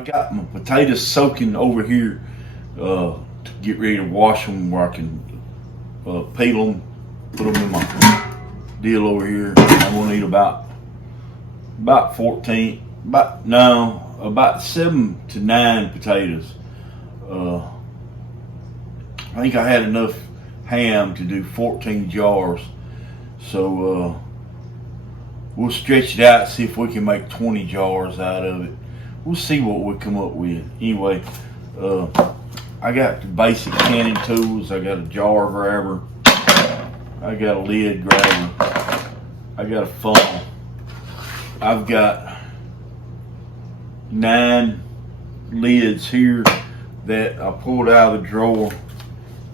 I got my potatoes soaking over here to get ready to wash them, where I can peel them, put them in my deal over here. I'm gonna need about 14, about 7 to 9 potatoes. I think I had enough ham to do 14 jars, so we'll stretch it out, see if we can make 20 jars out of it. We'll see what we come up with. Anyway, I got the basic canning tools. I got a jar grabber, I got a lid grabber, I got a funnel, I've got 9 lids here that I pulled out of the drawer,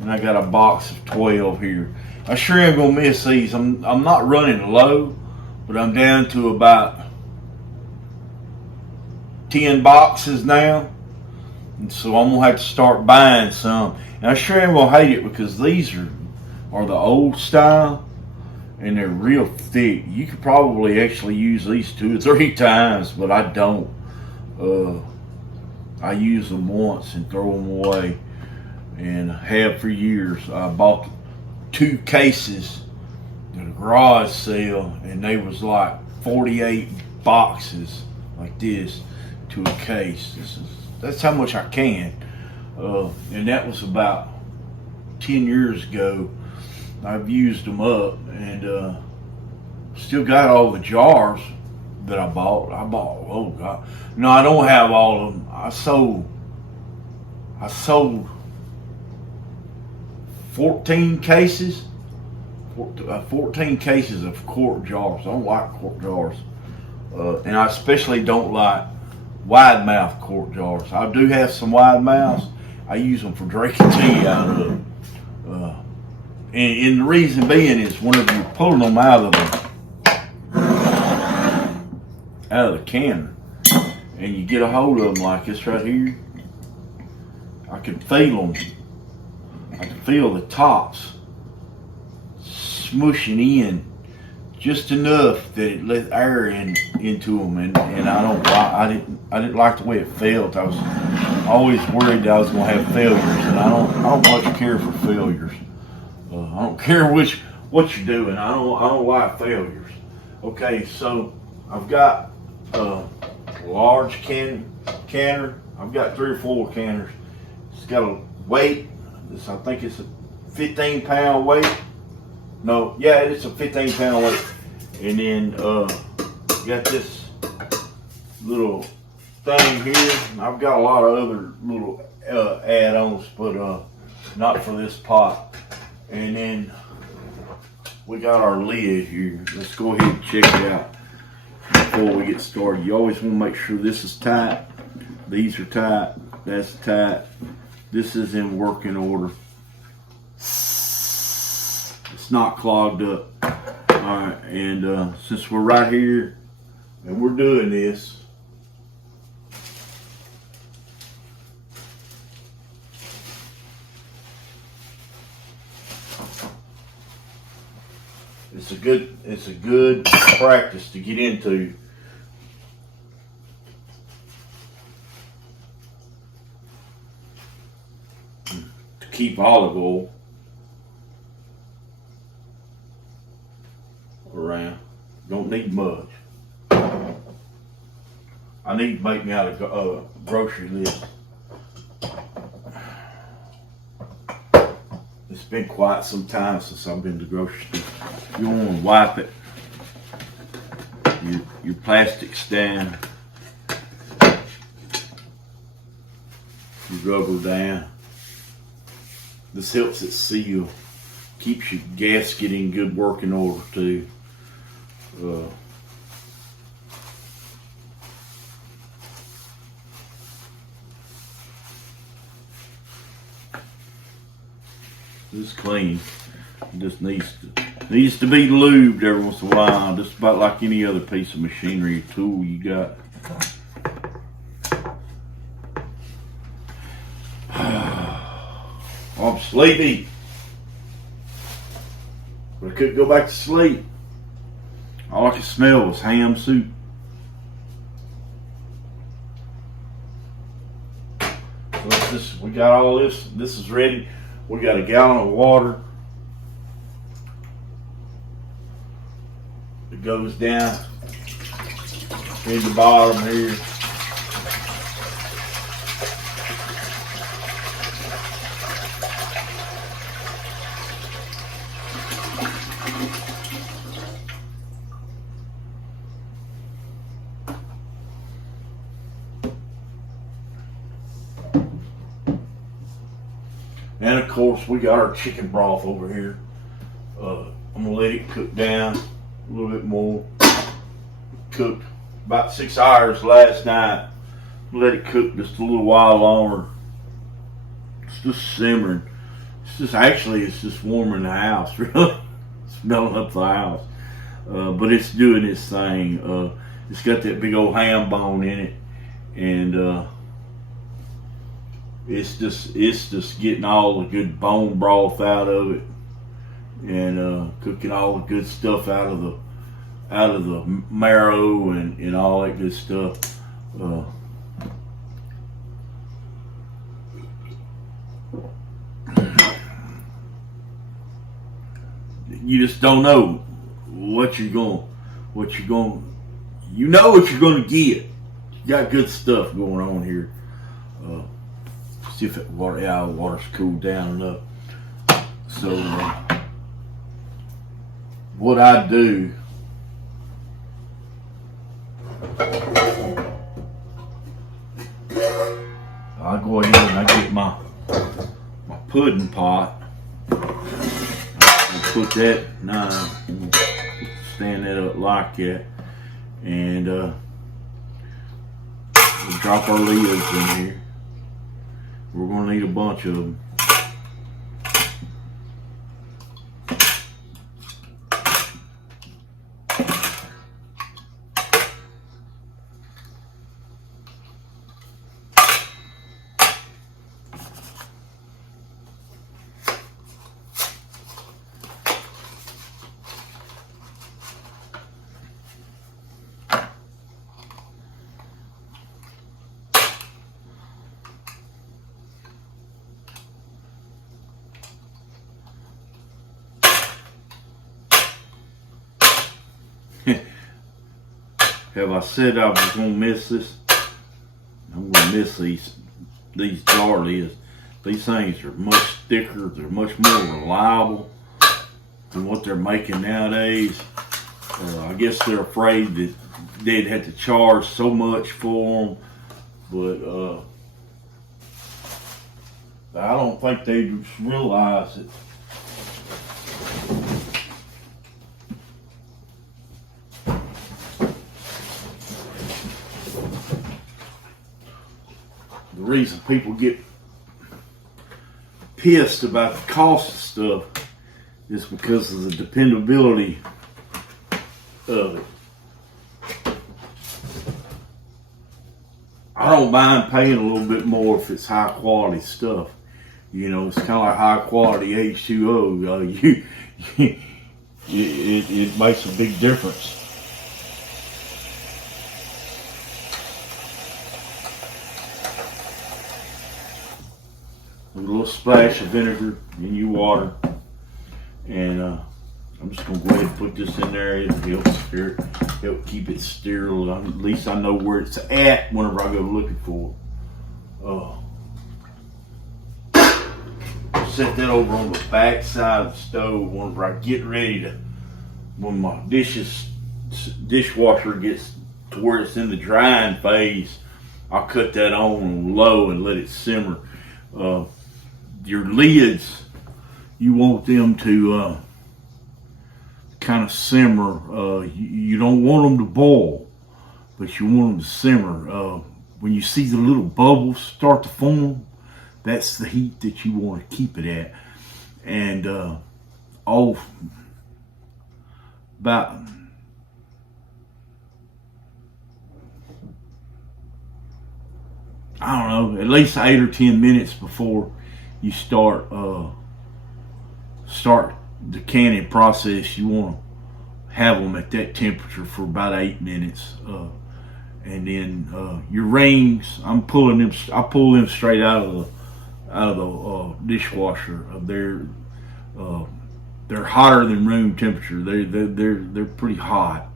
and I got a box of 12 here. I sure am gonna miss these. I'm not running low, but I'm down to about 10 boxes now, and so I'm gonna have to start buying some. And I sure am gonna hate it, because these are the old style, and they're real thick. You could probably actually use these 2 or 3 times, but I don't. I use them once and throw them away, and have for years. I bought 2 cases at a garage sale, and they was like 48 boxes like this to a case. That's how much I can, and that was about 10 years ago. I've used them up, and still got all the jars that I bought. Oh God, no, I don't have all of them. I sold 14 cases, 14 cases of quart jars. I don't like quart jars, and I especially don't like wide mouth quart jars. I do have some wide mouths. I use them for drinking tea out of. And the reason being is, whenever you're pulling them out of the canner, and you get a hold of them like this right here, I can feel them. I can feel the tops smushing in just enough that it let air into them, and I didn't like the way it felt. I was always worried that I was going to have failures, and I don't much care for failures. I don't care what you're doing. I don't like failures. Okay, so I've got a large canner. I've got 3 or 4 canners. It's got a weight. I think it's a 15-pound weight. No, yeah, it's a 15-pound weight. And then got this little thing here. I've got a lot of other little add-ons, but not for this pot. And then we got our lid here. Let's go ahead and check it out before we get started. You always want to make sure this is tight. These are tight. That's tight. This is in working order. It's not clogged up. Alright, and since we're right here and we're doing this, it's a good practice to get into. To keep olive oil around. Don't need much. I need to make me out a grocery list. It's been quite some time since I've been to the grocery store. You want to wipe it, your plastic stand, you rubber down. This helps it seal, keeps your gasket in good working order too. This is clean. It just needs to be lubed every once in a while, just about like any other piece of machinery or tool you got. I'm sleepy, but I couldn't go back to sleep. All I could smell was ham soup. We got all this. This is ready. We got a gallon of water. It goes down in the bottom here. And of course, we got our chicken broth over here. I'm gonna let it cook down a little bit more. Cooked about 6 hours last night. Let it cook just a little while longer. It's just simmering. It's just warming the house, really. Smelling up the house. But it's doing its thing. It's got that big old ham bone in it, and it's just getting all the good bone broth out of it, and cooking all the good stuff out of the marrow and all that good stuff. You just don't know what you're going you know what you're going to get. You got good stuff going on here. See if that water's cooled down enough. So what I do, I go ahead and I get my pudding pot. I'll put that, stand that up like that, and we'll drop our lids in here. We're going to need a bunch of them. Have I said I was going to miss this? I'm going to miss these jar lids. These things are much thicker. They're much more reliable than what they're making nowadays. I guess they're afraid that they'd have to charge so much for them. But I don't think they realize it. The reason people get pissed about the cost of stuff is because of the dependability of it. I don't mind paying a little bit more if it's high quality stuff. You know, it's kind of like high quality H2O. It makes a big difference. A little splash of vinegar in your water, and I'm just gonna go ahead and put this in there. It'll help keep it sterile. At least I know where it's at whenever I go looking for it. Set that over on the back side of the stove whenever I get ready to. When my dishwasher gets to where it's in the drying phase, I'll cut that on low and let it simmer. Your lids, you want them to kind of simmer. You don't want them to boil, but you want them to simmer. When you see the little bubbles start to form, that's the heat that you want to keep it at. And about I don't know, at least 8 or 10 minutes before you start the canning process, you want to have them at that temperature for about 8 minutes, and then your rings. I pull them straight out of the dishwasher. They're hotter than room temperature. They're pretty hot.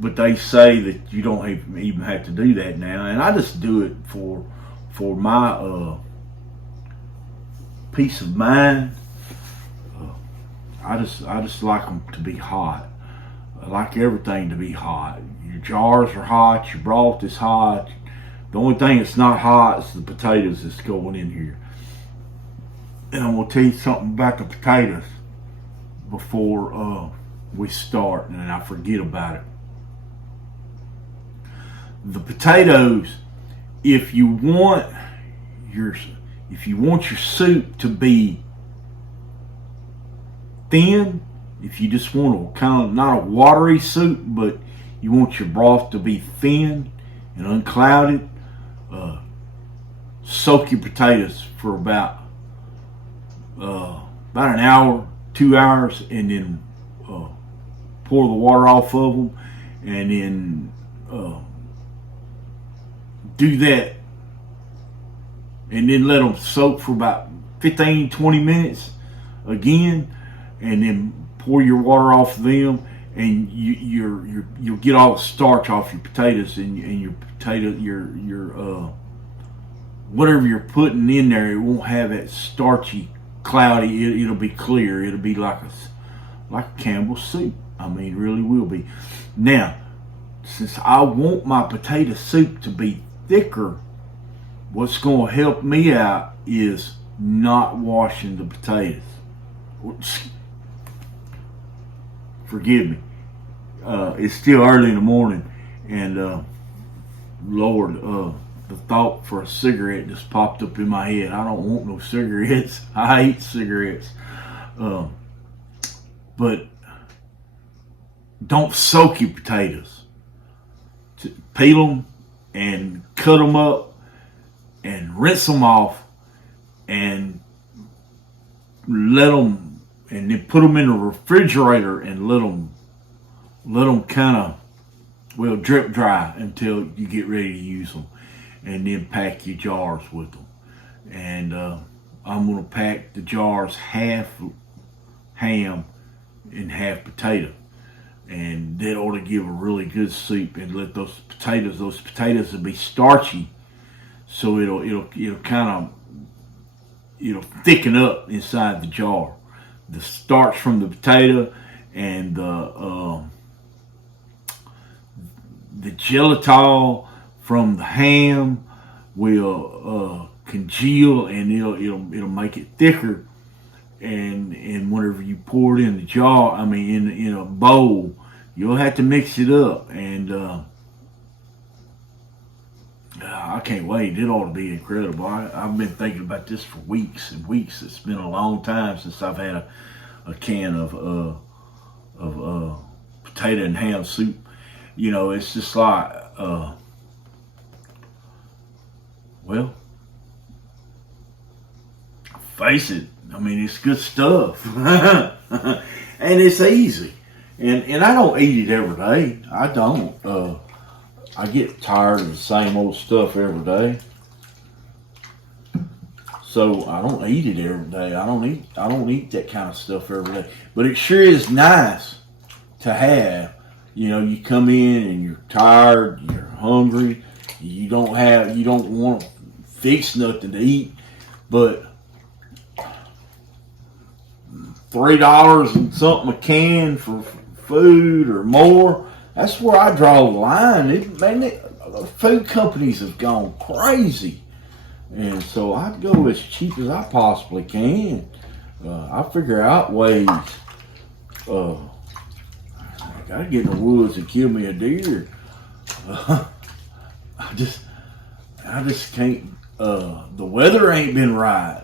But they say that you don't even have to do that now, and I just do it for my peace of mind. I just like them to be hot. I like everything to be hot. Your jars are hot. Your broth is hot. The only thing that's not hot is the potatoes that's going in here. And I'm gonna tell you something about the potatoes before we start, and I forget about it. The potatoes, if you want your soup to be thin, if you just want a kind of not a watery soup, but you want your broth to be thin and unclouded, soak your potatoes for about an hour, 2 hours, and then pour the water off of them, and then do that, and then let them soak for about 15-20 minutes again, and then pour your water off of them, and you'll get all the starch off your potatoes, and your whatever you're putting in there, it won't have that starchy, cloudy. It'll be clear. It'll be like a Campbell's soup. I mean, it really will be. Now, since I want my potato soup to be thicker, what's going to help me out is not washing the potatoes. Forgive me. It's still early in the morning, and Lord, the thought for a cigarette just popped up in my head. I don't want no cigarettes. I hate cigarettes. But don't soak your potatoes. Peel them and cut them up and rinse them off and let them, and then put them in the refrigerator and let them kind of drip dry until you get ready to use them, and then pack your jars with them. And I'm going to pack the jars half ham and half potato, and that ought to give a really good soup. And let those potatoes will be starchy, so it'll thicken up inside the jar. The starch from the potato and the gelatol from the ham will congeal, and it'll make it thicker. And whenever you pour it in the jar, in a bowl, you'll have to mix it up. And I can't wait. It ought to be incredible. I've been thinking about this for weeks and weeks. It's been a long time since I've had a can of potato and ham soup. It's just like, face it. It's good stuff. And it's easy. And I don't eat it every day. I don't. I get tired of the same old stuff every day. So I don't eat it every day. I don't eat that kind of stuff every day. But it sure is nice to have. You come in and you're tired, you're hungry, you don't want to fix nothing to eat, but $3 and something a can for food or more, that's where I draw the line. Food companies have gone crazy. And so I go as cheap as I possibly can. I figure out ways. I gotta get in the woods and kill me a deer. I just can't. The weather ain't been right.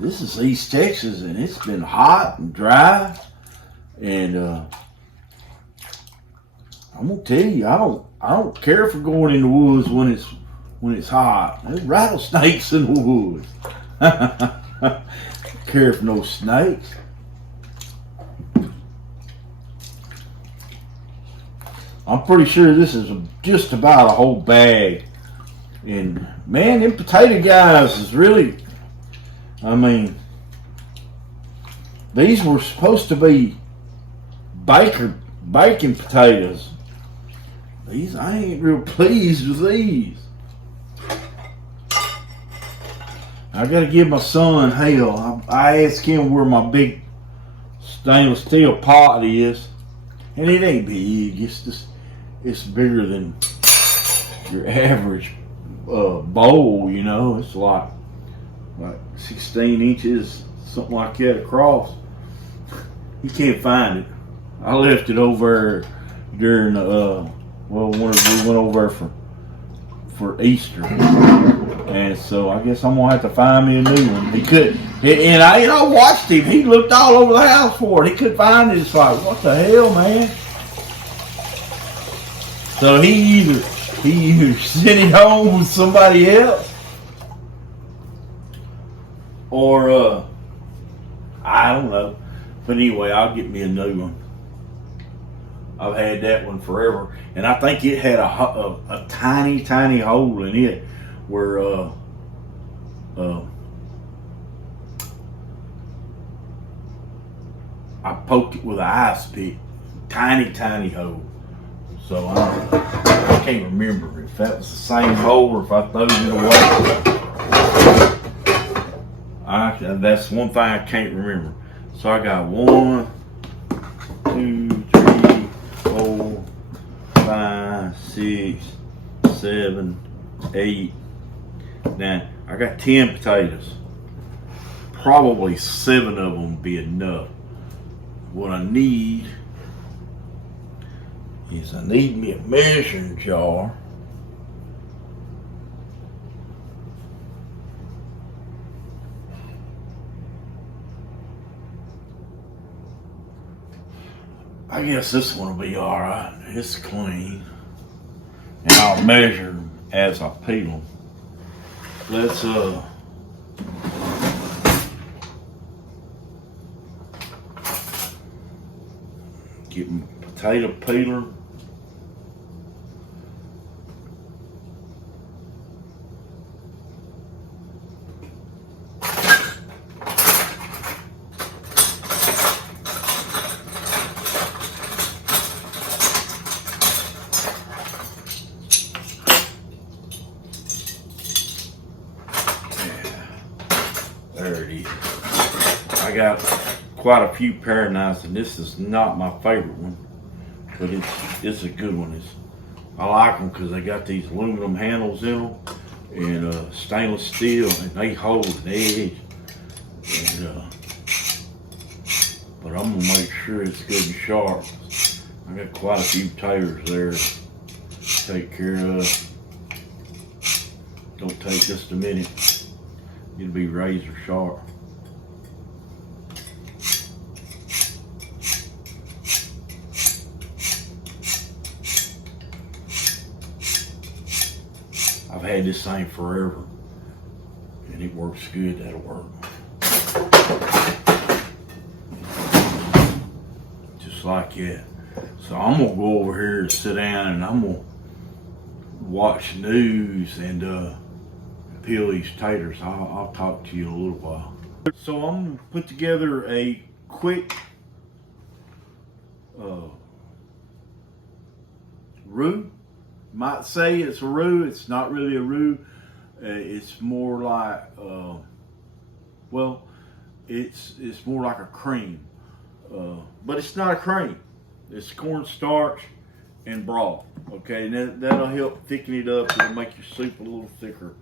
This is East Texas, and it's been hot and dry. And I'm gonna tell you, I don't care for going in the woods when it's hot. There's rattlesnakes in the woods. Don't care for no snakes. I'm pretty sure this is just about a whole bag. And man, them potato guys is really, I mean, these were supposed to be bacon potatoes. These, I ain't real pleased with these. I gotta give my son hell. I asked him where my big stainless steel pot is, and it ain't big. It's bigger than your average bowl. You know, it's like 16 inches, something like that across. He can't find it. I left it over during whenever we went over for Easter, and so I guess I'm gonna have to find me a new one. He could, and I watched him. He looked all over the house for it. He couldn't find it. It's like, what the hell, man? So he either sent it home with somebody else, or I don't know. But anyway, I'll get me a new one. I've had that one forever, and I think it had a tiny hole in it where I poked it with an ice pick, tiny hole. So I can't remember if that was the same hole or if I threw it away. That's one thing I can't remember. So I got 1, 2, 3, 4, 5, 6, 7, 8, 9. I got 10 potatoes. Probably 7 of them would be enough. What I need is me a measuring jar. I guess this one will be alright. It's clean. And I'll measure them as I peel them. Let's get my potato peeler. There it is. I got quite a few pair of knives, and this is not my favorite one, but it's a good one. I like them because they got these aluminum handles in them and stainless steel, and they hold an edge. And, but I'm gonna make sure it's good and sharp. I got quite a few taters there to take care of. Don't take just a minute. It'll be razor sharp. I've had this thing forever, and it works good. That'll work. Just like that. So I'm gonna go over here and sit down, and I'm gonna watch news and peel these taters. I'll talk to you in a little while. So I'm gonna put together a quick roux. Might say it's a roux. It's not really a roux. It's more like it's more like a cream, but it's not a cream. It's cornstarch and broth. Okay, and that'll help thicken it up. It'll make your soup a little thicker.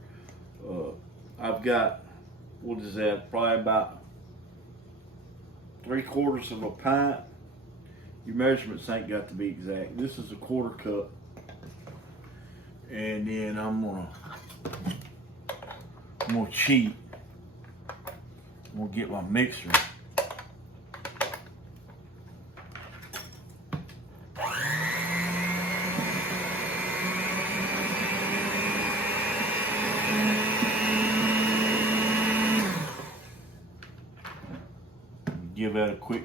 I've got, what is that? Probably about 3/4 of a pint. Your measurements ain't got to be exact. This is a 1/4 cup. And then I'm gonna cheat. I'm gonna get my mixer. Give that a quick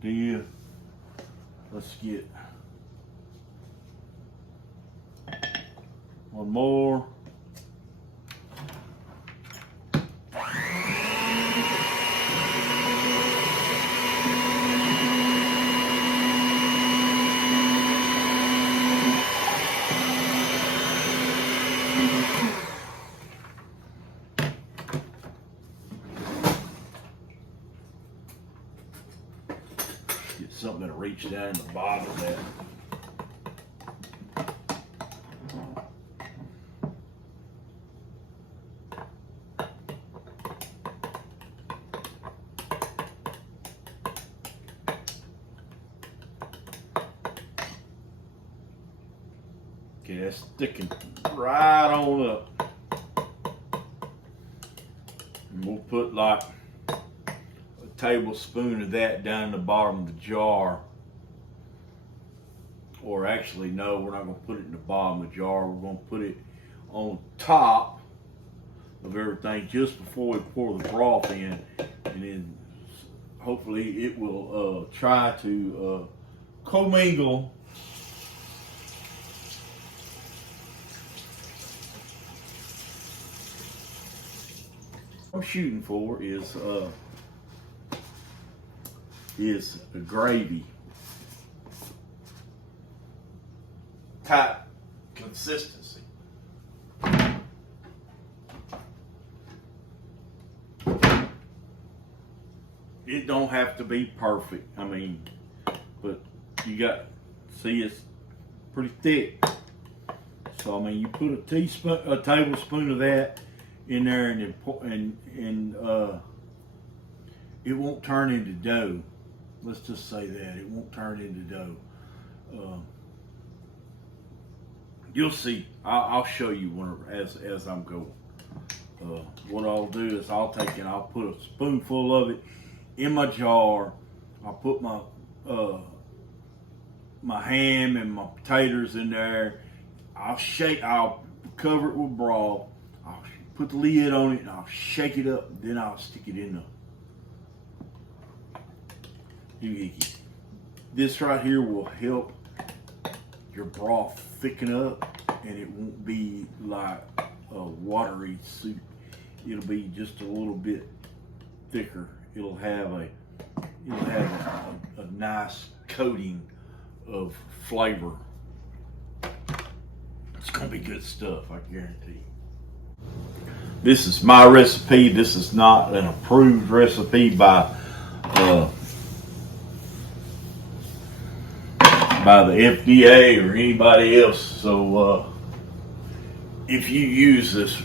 deal. Let's get One more. Get something to reach down in the bottom of that. Okay, that's sticking right on up. And we'll put like a tablespoon of that down the bottom of the jar. Or actually, no, we're not going to put it in the bottom of the jar. We're going to put it on top of everything just before we pour the broth in. And then hopefully it will try to commingle. What I'm shooting for is a gravy type consistency. It don't have to be perfect. I mean, but you got, see, it's pretty thick. So I mean, you put a tablespoon of that in there, and it won't turn into dough. Let's just say that it won't turn into dough. You'll see. I'll show you as I'm going. What I'll do is I'll put a spoonful of it in my jar. I'll put my my ham and my potatoes in there. I'll cover it with broth. I'll put the lid on it and I'll shake it up. Then I'll stick it in the. This right here will help your broth thicken up, and it won't be like a watery soup. It'll be just a little bit thicker. It'll have a nice coating of flavor. It's gonna be good stuff, I guarantee. This is my recipe. This is not an approved recipe by the FDA or anybody else. So if you use this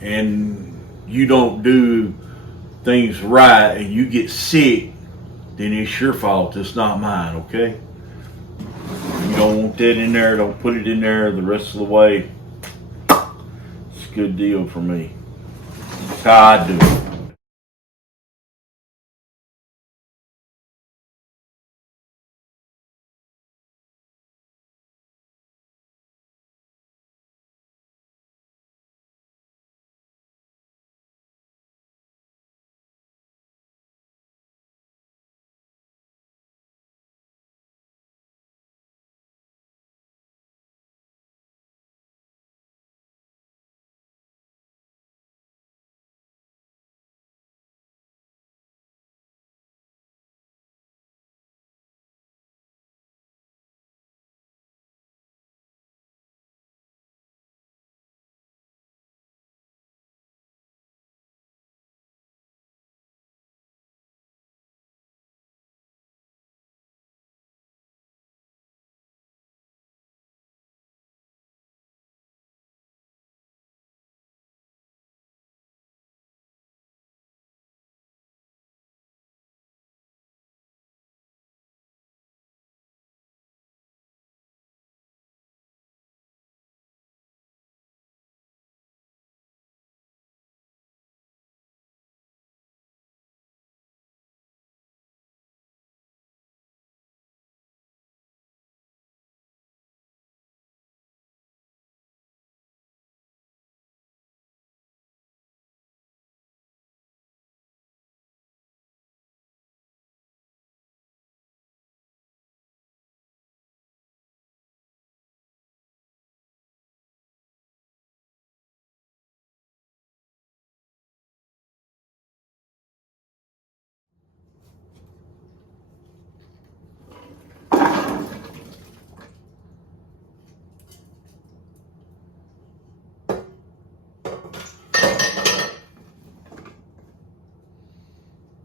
and you don't do things right and you get sick, then it's your fault. It's not mine, okay? You don't want that in there, don't put it in there the rest of the way. It's a good deal for me. That's how I do it.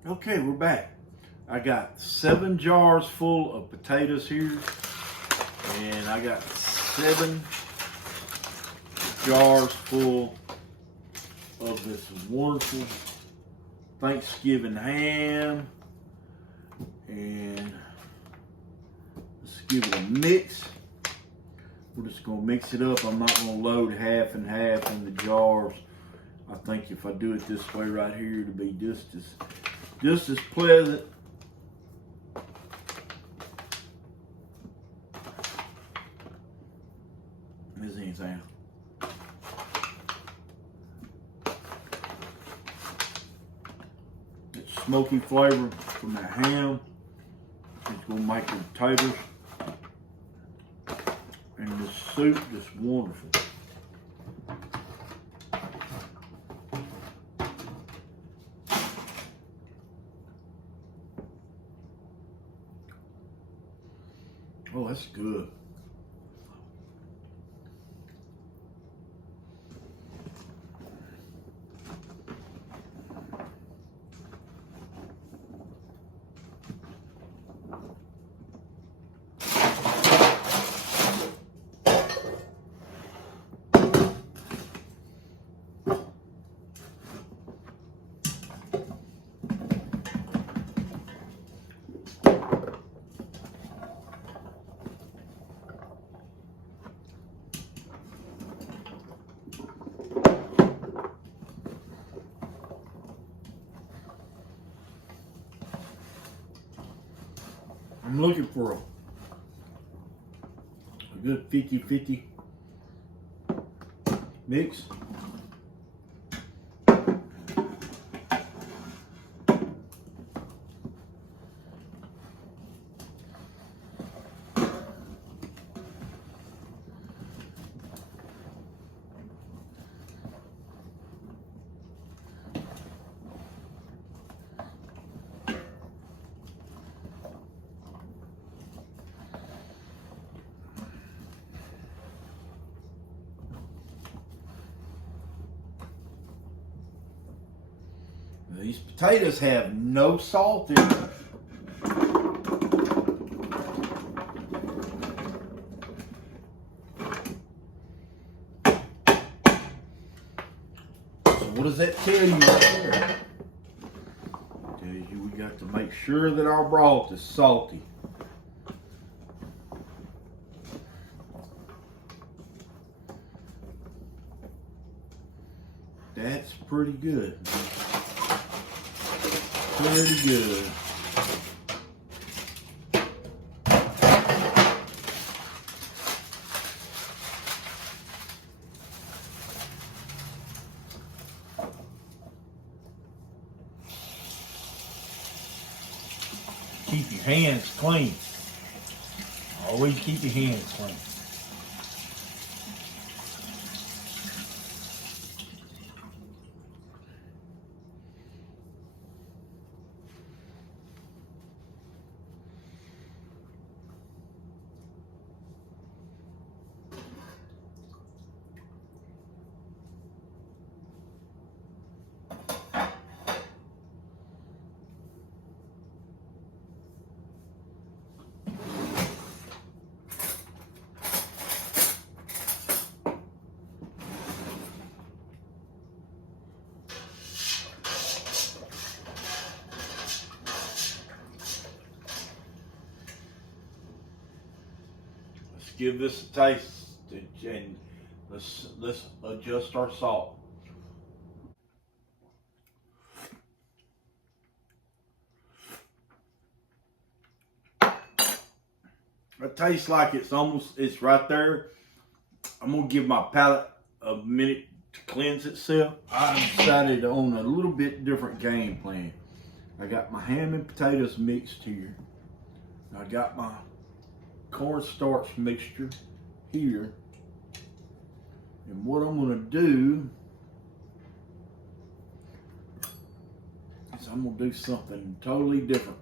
Okay, we're back. I got 7 jars full of potatoes here, and I got 7 jars full of this wonderful Thanksgiving ham, and let's give it a mix. We're just gonna mix it up. I'm not gonna load half and half in the jars. I think if I do it this way right here, it'll be just as pleasant. As anything. That smoky flavor from that ham is gonna make the potatoes and the soup just wonderful. Oh, that's good. I'm looking for a good 50-50 mix. These potatoes have no salt in them. So what does that tell you right there? It tells you we got to make sure that our broth is salty. That's pretty good. Pretty good. Keep your hands clean. Always keep your hands clean. Give this a taste, and let's adjust our salt. It tastes like it's right there. I'm gonna give my palate a minute to cleanse itself. I decided on a little bit different game plan. I got my ham and potatoes mixed here. I got my cornstarch mixture here, and what I'm going to do is I'm going to do something totally different.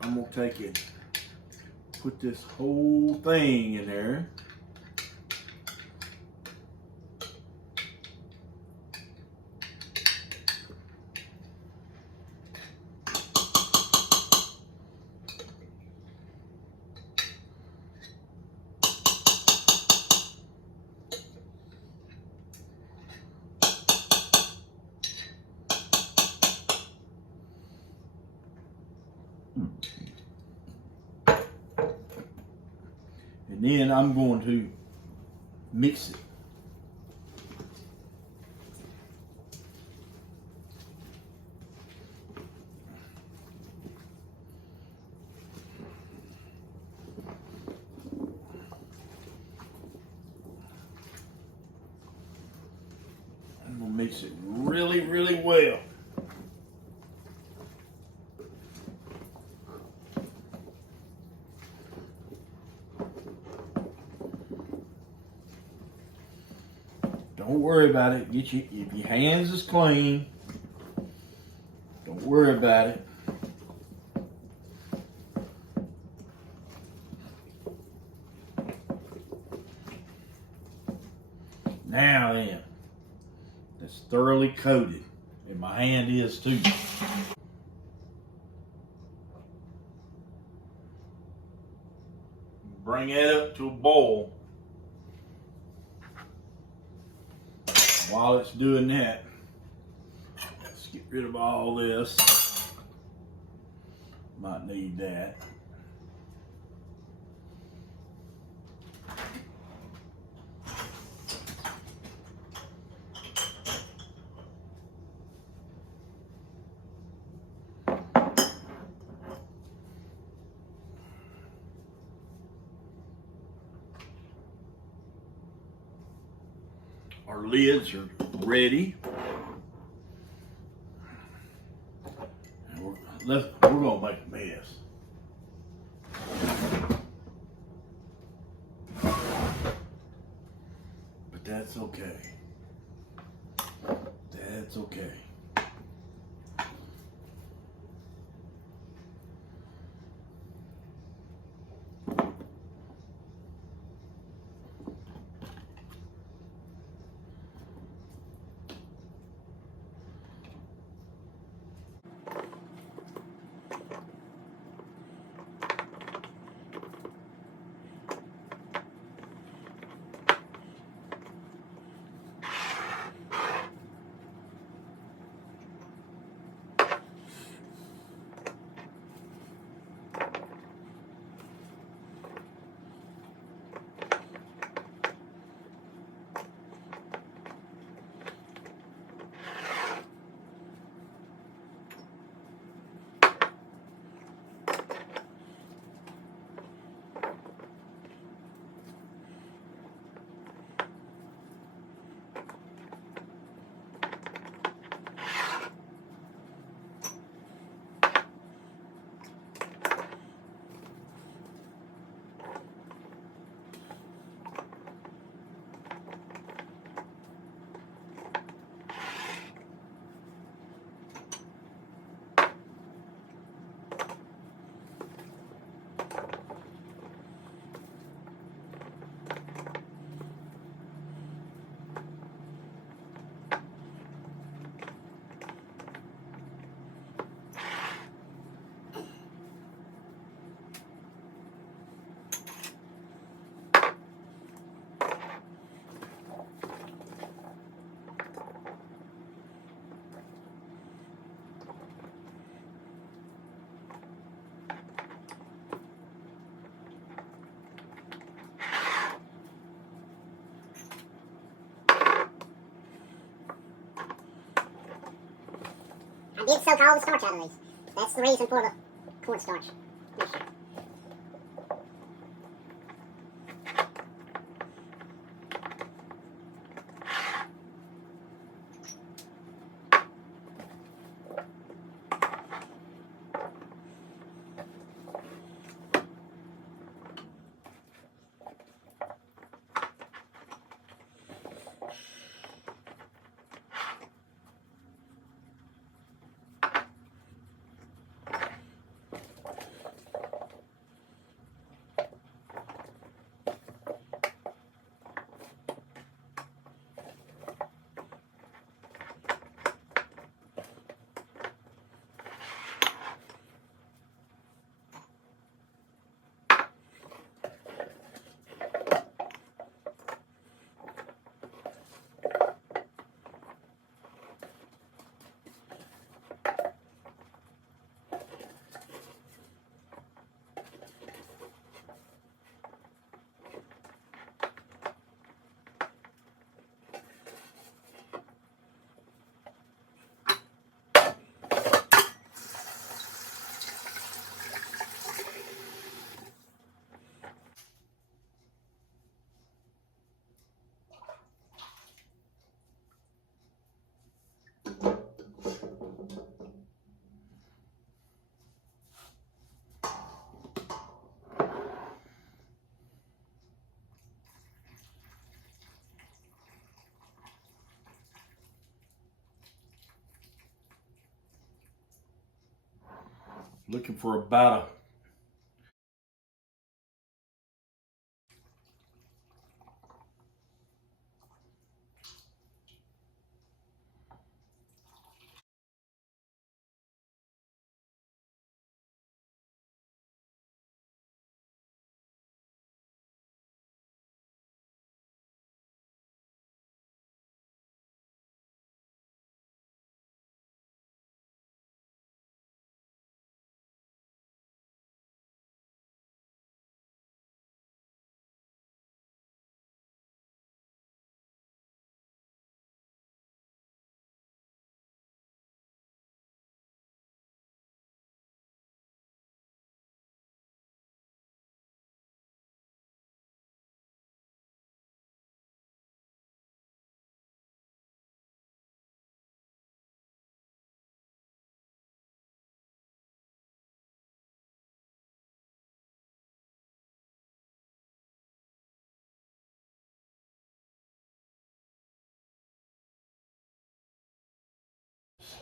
I'm going to take it, put this whole thing in there, then I'm going to mix it. I'm gonna mix it really, really well. Don't worry about it. If your hands is clean, don't worry about it. Now then, it's thoroughly coated, and my hand is too. Bring it up to a boil. While it's doing that, let's get rid of all this. Might need that. Our lids are ready. And we're gonna make a mess. But that's okay. That's okay. I did soak all the starch out of these. That's the reason for the cornstarch mixture. Looking for about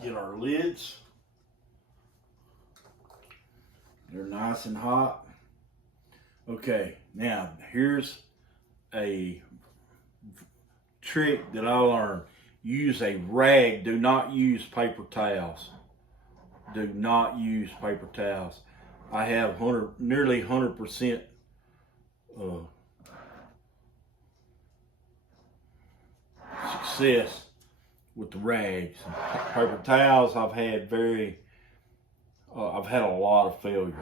get our lids. They're nice and hot. Okay, now here's a trick that I learned. Use a rag. Do not use paper towels. Do not use paper towels. I have nearly 100% success with the rags. Paper towels, I've had I've had a lot of failures.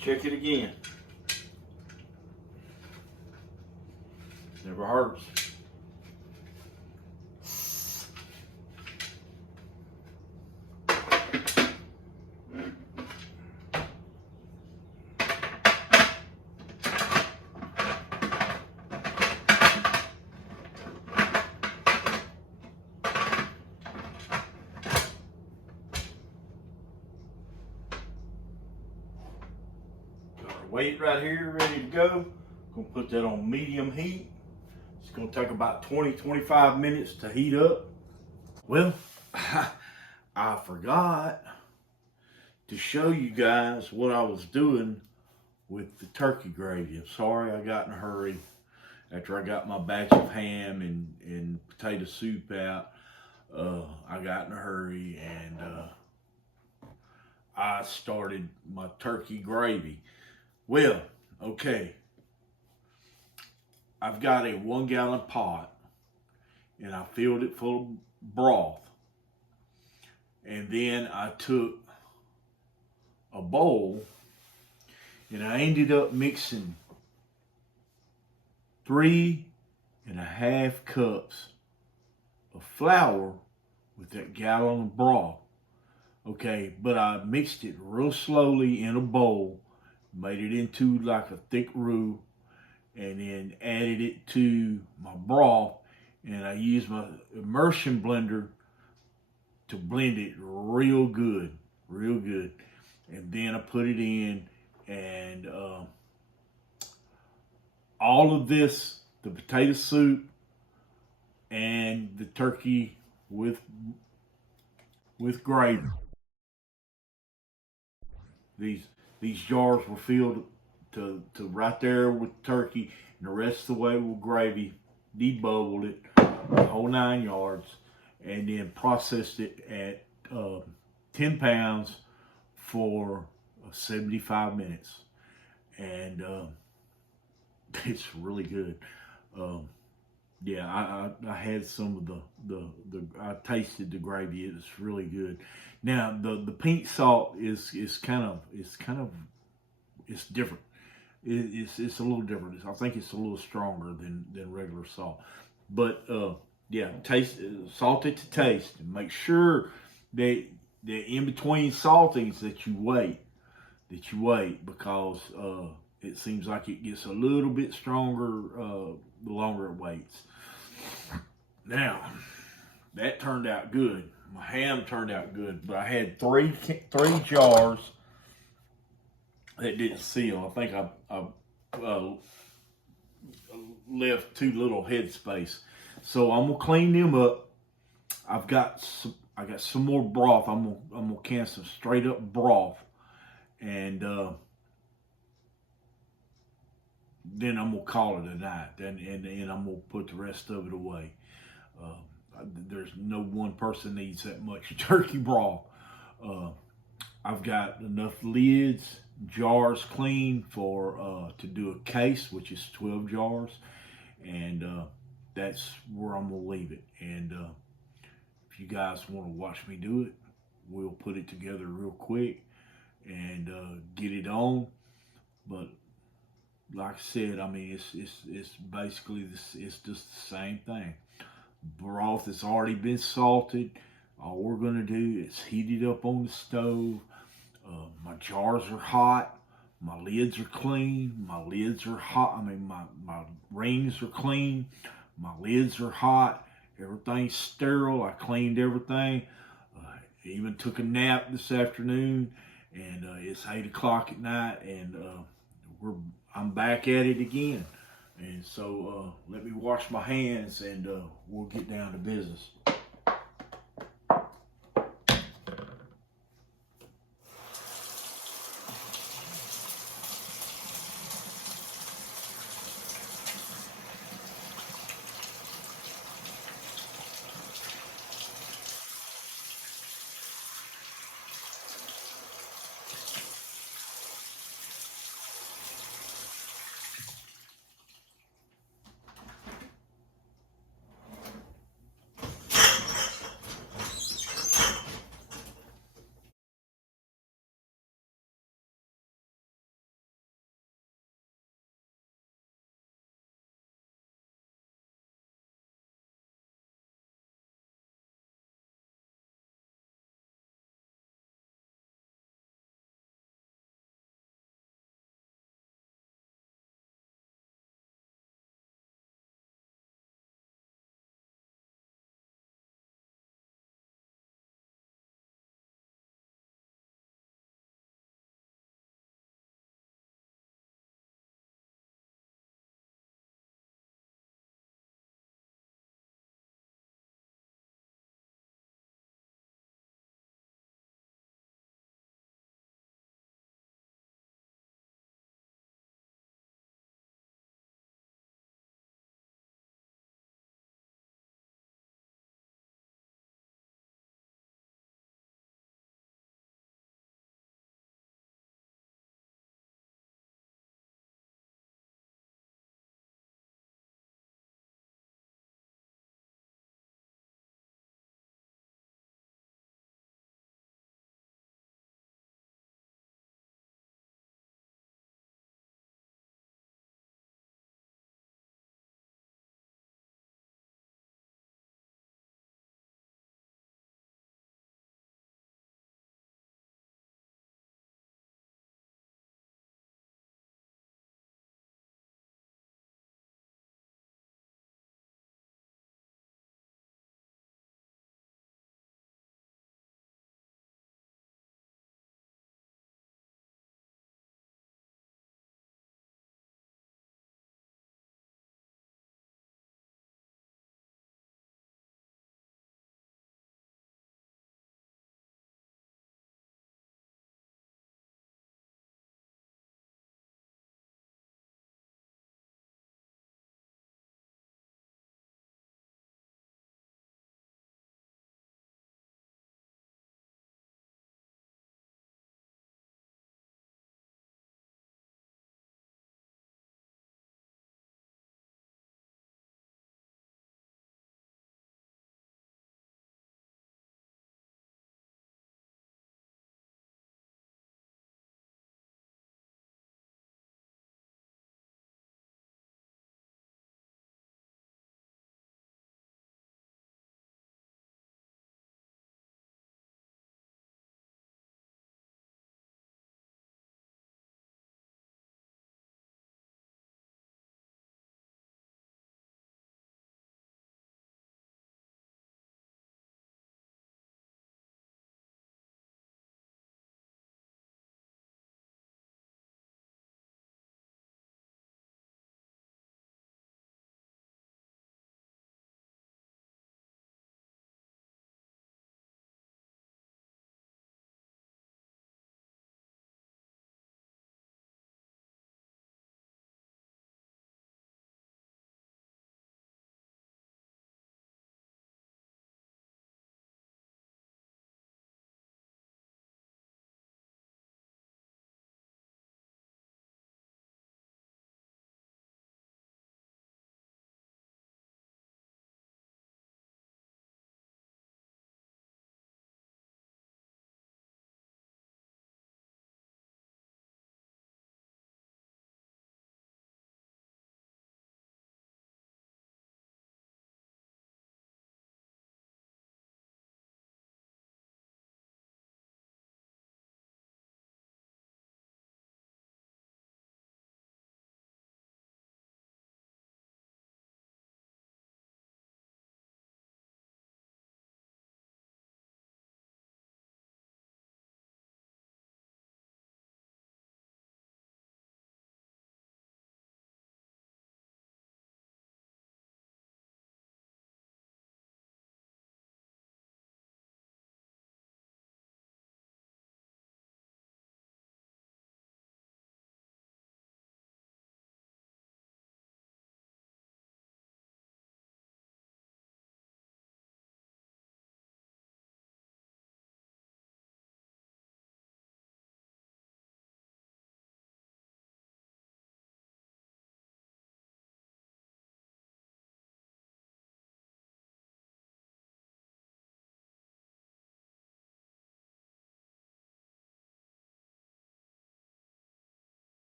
check it again. Never hurts. Weight right here, ready to go. Gonna put that on medium heat. It's gonna take about 20-25 minutes to heat up. Well, I forgot to show you guys what I was doing with the turkey gravy. I'm sorry I got in a hurry after I got my batch of ham and potato soup out. I got in a hurry and I started my turkey gravy. Well, okay, I've got a 1 gallon pot and I filled it full of broth. And then I took a bowl and I ended up mixing 3.5 cups of flour with that gallon of broth. Okay, but I mixed it real slowly in a bowl, made it into like a thick roux, and then added it to my broth, and I used my immersion blender to blend it real good, and then I put it in, and all of this, the potato soup and the turkey with gravy. These jars were filled to right there with turkey, and the rest of the way with gravy, debubbled it, the whole 9 yards, and then processed it at 10 pounds for 75 minutes. And it's really good. Yeah, I had some of I tasted the gravy. It's really good. Now the pink salt is different. It's a little different. I think it's a little stronger than regular salt. But yeah, salt it to taste, and make sure that in between saltings that you wait, because it seems like it gets a little bit stronger the longer it waits. Now, that turned out good. My ham turned out good, but I had three jars that didn't seal. I think I left too little headspace, so I'm gonna clean them up. I got some more broth. I'm gonna can some straight up broth, and then I'm gonna call it a night, and I'm gonna put the rest of it away. There's no one person needs that much turkey broth. I've got enough lids, jars clean for to do a case, which is 12 jars, and that's where I'm gonna leave it. And if you guys want to watch me do it, we'll put it together real quick and get it on. But like I said, I mean, it's basically this. It's just the same thing. Broth has already been salted. All we're gonna do is heat it up on the stove. My jars are hot. My lids are clean. My lids are hot. I mean, my rings are clean. My lids are hot. Everything's sterile. I cleaned everything. Even took a nap this afternoon, and it's 8 o'clock at night, and I'm back at it again. And so let me wash my hands, and we'll get down to business.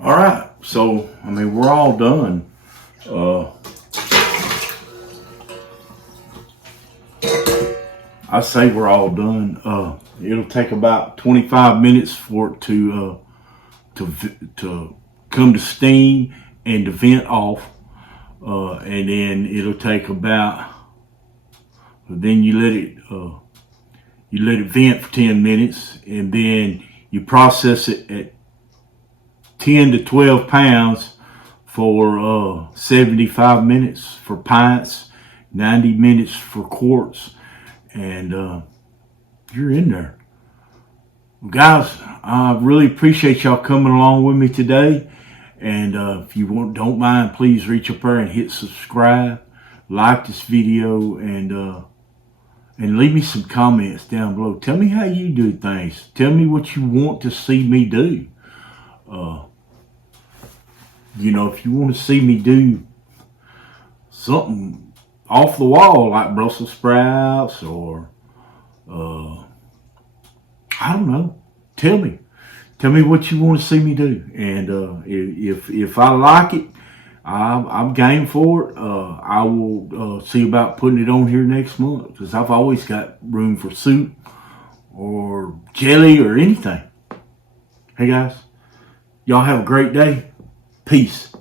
All right, so I mean we're all done. I say we're all done. It'll take about 25 minutes for it to come to steam and to vent off, and then it'll take about. Then you let it vent for 10 minutes, and then you process it at 10 to 12 pounds for 75 minutes for pints, 90 minutes for quarts, and you're in there. Guys, I really appreciate y'all coming along with me today. And if you don't mind, please reach up there and hit subscribe, like this video, and leave me some comments down below. Tell me how you do things. Tell me what you want to see me do. If you want to see me do something off the wall like Brussels sprouts or I don't know. Tell me what you want to see me do, and if I like it, I'm game for it. I will see about putting it on here next month because I've always got room for soup or jelly or anything. Hey guys, y'all have a great day. Peace.